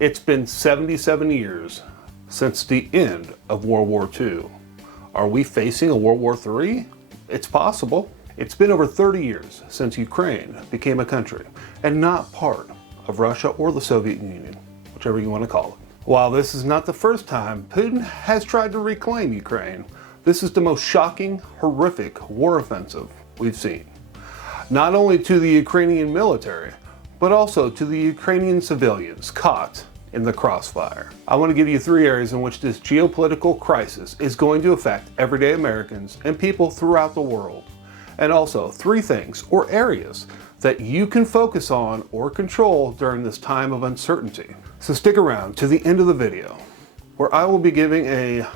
It's been 77 years since the end of World War II. Are we facing a World War III? It's possible. It's been over 30 years since Ukraine became a country and not part of Russia or the Soviet Union, whichever you want to call it. While this is not the first time Putin has tried to reclaim Ukraine, this is the most shocking, horrific war offensive we've seen. Not only to the Ukrainian military, but also to the Ukrainian civilians caught in the crossfire. I want to give you 3 areas in which this geopolitical crisis is going to affect everyday Americans and people throughout the world. And also 3 things or areas that you can focus on or control during this time of uncertainty. So stick around to the end of the video, where I will be giving a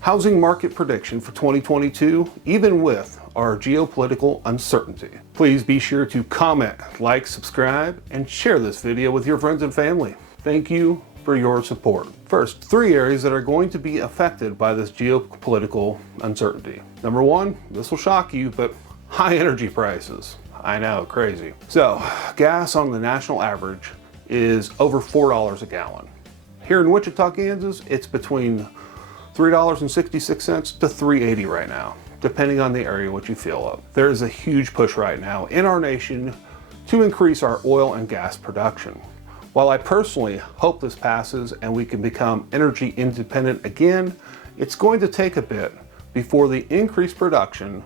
housing market prediction for 2022, even with our geopolitical uncertainty. Please be sure to comment, like, subscribe, and share this video with your friends and family. Thank you for your support. First, 3 areas that are going to be affected by this geopolitical uncertainty. Number 1, this will shock you, but high energy prices. I know, crazy. So, gas on the national average is over $4 a gallon. Here in Wichita, Kansas, it's between $3.66 to $3.80 right now, depending on the area which you feel of. There is a huge push right now in our nation to increase our oil and gas production. While I personally hope this passes and we can become energy independent again, it's going to take a bit before the increased production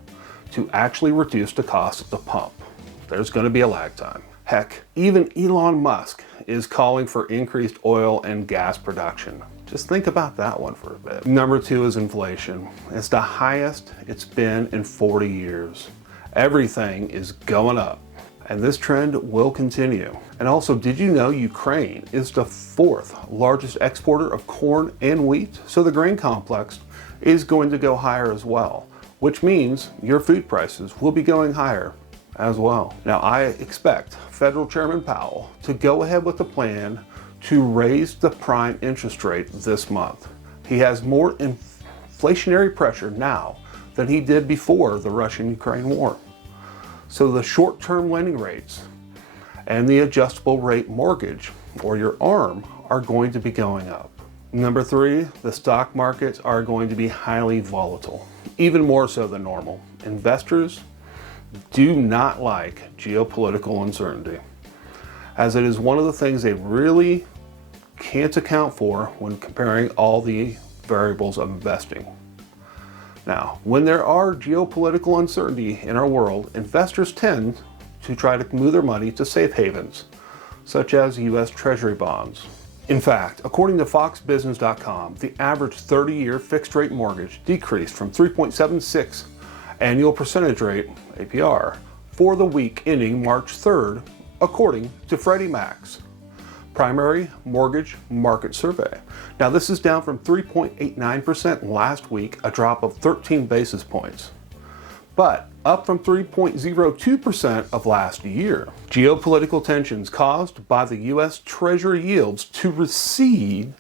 to actually reduce the cost at the pump. There's going to be a lag time. Heck, even Elon Musk is calling for increased oil and gas production. Just think about that one for a bit. Number 2 is inflation. It's the highest it's been in 40 years. Everything is going up, and this trend will continue. And also, did you know Ukraine is the 4th largest exporter of corn and wheat? So the grain complex is going to go higher as well, which means your food prices will be going higher as well. Now, I expect Federal Chairman Powell to go ahead with the plan to raise the prime interest rate this month. He has more inflationary pressure now than he did before the Russian-Ukraine war. So the short-term lending rates and the adjustable rate mortgage, or your ARM, are going to be going up. Number 3, the stock markets are going to be highly volatile, even more so than normal. Investors do not like geopolitical uncertainty, as it is one of the things they really can't account for when comparing all the variables of investing. Now, when there are geopolitical uncertainty in our world, investors tend to try to move their money to safe havens, such as U.S. Treasury bonds. In fact, according to FoxBusiness.com, the average 30-year fixed-rate mortgage decreased from 3.76 annual percentage rate, APR, for the week ending March 3rd, according to Freddie Mac's Primary Mortgage Market Survey. Now, this is down from 3.89% last week, a drop of 13 basis points, but up from 3.02% of last year. Geopolitical tensions caused by the U.S. Treasury yields to recede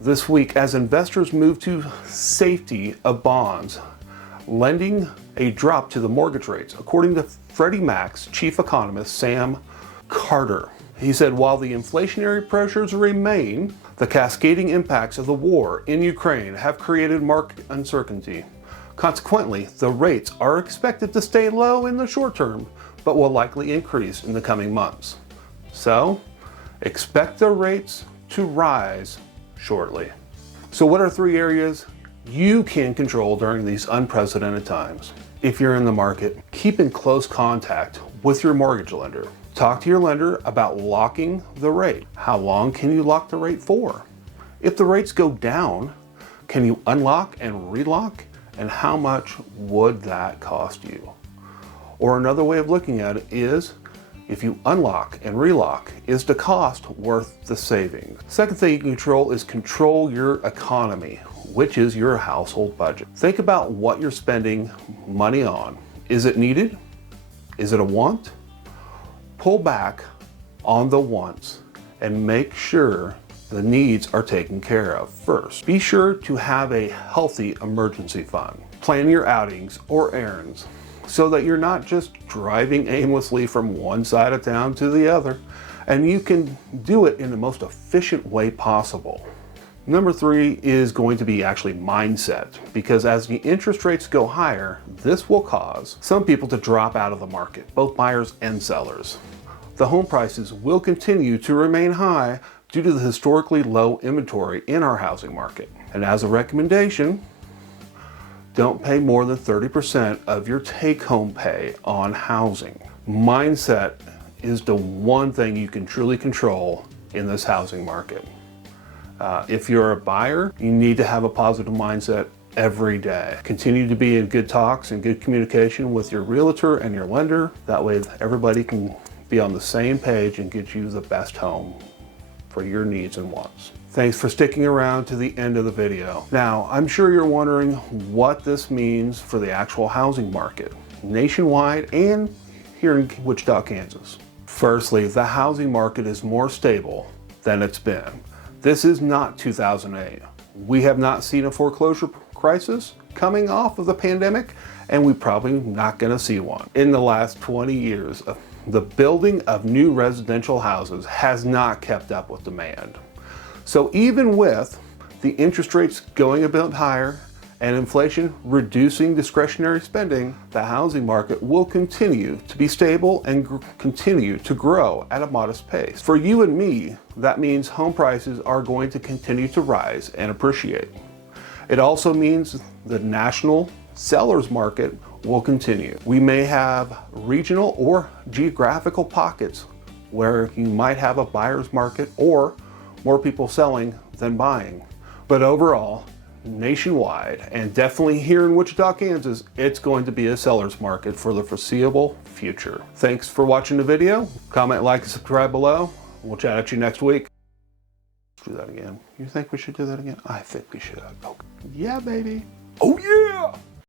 this week as investors move to safety of bonds, lending a drop to the mortgage rates, according to Freddie Mac's chief economist, Sam Carter. He said, while the inflationary pressures remain, the cascading impacts of the war in Ukraine have created market uncertainty. Consequently, the rates are expected to stay low in the short term, but will likely increase in the coming months. So, expect the rates to rise shortly. So what are 3 areas you can control during these unprecedented times? If you're in the market, keep in close contact with your mortgage lender. Talk to your lender about locking the rate. How long can you lock the rate for? If the rates go down, can you unlock and relock? And how much would that cost you? Or another way of looking at it is, if you unlock and relock, is the cost worth the savings? Second thing you can control is control your economy, which is your household budget. Think about what you're spending money on. Is it needed? Is it a want? Pull back on the wants and make sure the needs are taken care of first. Be sure to have a healthy emergency fund. Plan your outings or errands so that you're not just driving aimlessly from one side of town to the other And you can do it in the most efficient way possible. Number 3 is going to be actually mindset, because as the interest rates go higher, this will cause some people to drop out of the market, both buyers and sellers. The home prices will continue to remain high due to the historically low inventory in our housing market. And as a recommendation, don't pay more than 30% of your take-home pay on housing. Mindset is the one thing you can truly control in this housing market. If you're a buyer, you need to have a positive mindset every day. Continue to be in good talks and good communication with your realtor and your lender. That way everybody can be on the same page and get you the best home for your needs and wants. Thanks for sticking around to the end of the video. Now, I'm sure you're wondering what this means for the actual housing market, nationwide and here in Wichita, Kansas. Firstly, the housing market is more stable than it's been. This is not 2008. We have not seen a foreclosure crisis coming off of the pandemic, and we're probably not going to see one. In the last 20 years, the building of new residential houses has not kept up with demand. So even with the interest rates going a bit higher and inflation reducing discretionary spending, the housing market will continue to be stable and continue to grow at a modest pace. For you and me, that means home prices are going to continue to rise and appreciate. It also means the national sellers market will continue. We may have regional or geographical pockets where you might have a buyer's market or more people selling than buying. But overall, nationwide, and definitely here in Wichita, Kansas, it's going to be a seller's market for the foreseeable future. Thanks for watching the video. Comment, like, and subscribe below. We'll chat at you next week. Let's do that again. You think we should do that again? I think we should. Okay. Yeah, baby. Oh, yeah!